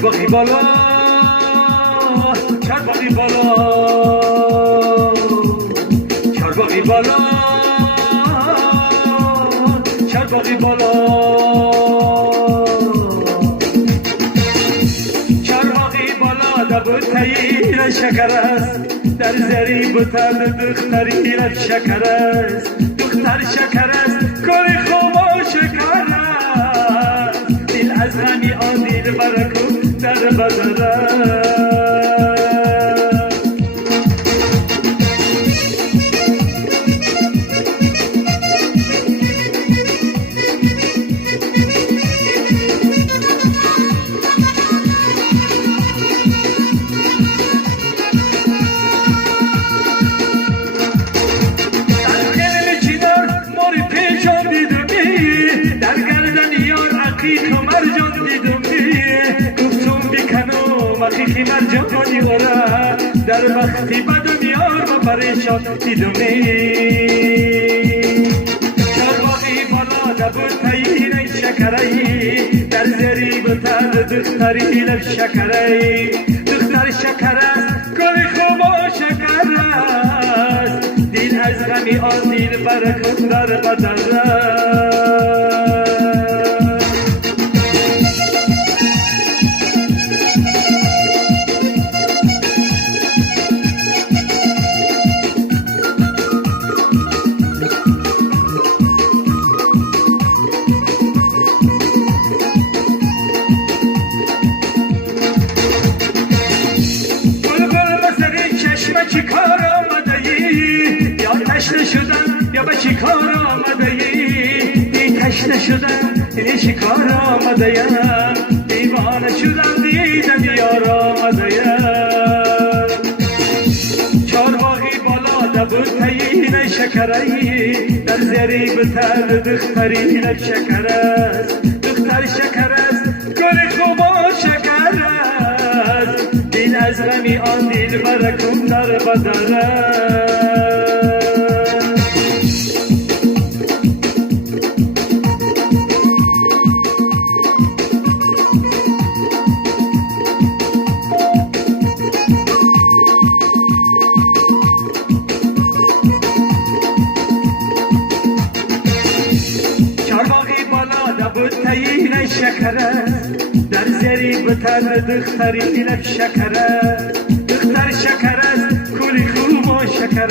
چرباقی بالا چرباقی بالا چرباقی بالا چرباقی بالا چرباقی بالا دبو تیر شکر است در زری بوتن دختری را شکر است دختر شکر است گل خوب شکر است دل از غمی آن دل برکو در بدره مخی مرجانی ورا در وقتی بدون یار و پریشان دیدمی چرباقی بالا دبو تیر شکری در زری بتر دختری لب شکری دختر شکر است گل خوب شکر است دل از غمی آن دل برکت در بدن چی کار آمده ای یا تشنه شدن یا به چی کار آمده ای تشنه شدن یعنی چی کار آمده ایم دیوانه شدن دیدن یار آمده ایم چارباغی بالا دبو تیر شکری در زری بتر دختری لب شکر است دختر شکر است گل خوب شکر است دل از غمی آن دل برکم در بدره چارباغی بالا دبو تیر شکر در زری بتر دختری لب شکر دختر شکر است کلی خوب و شکر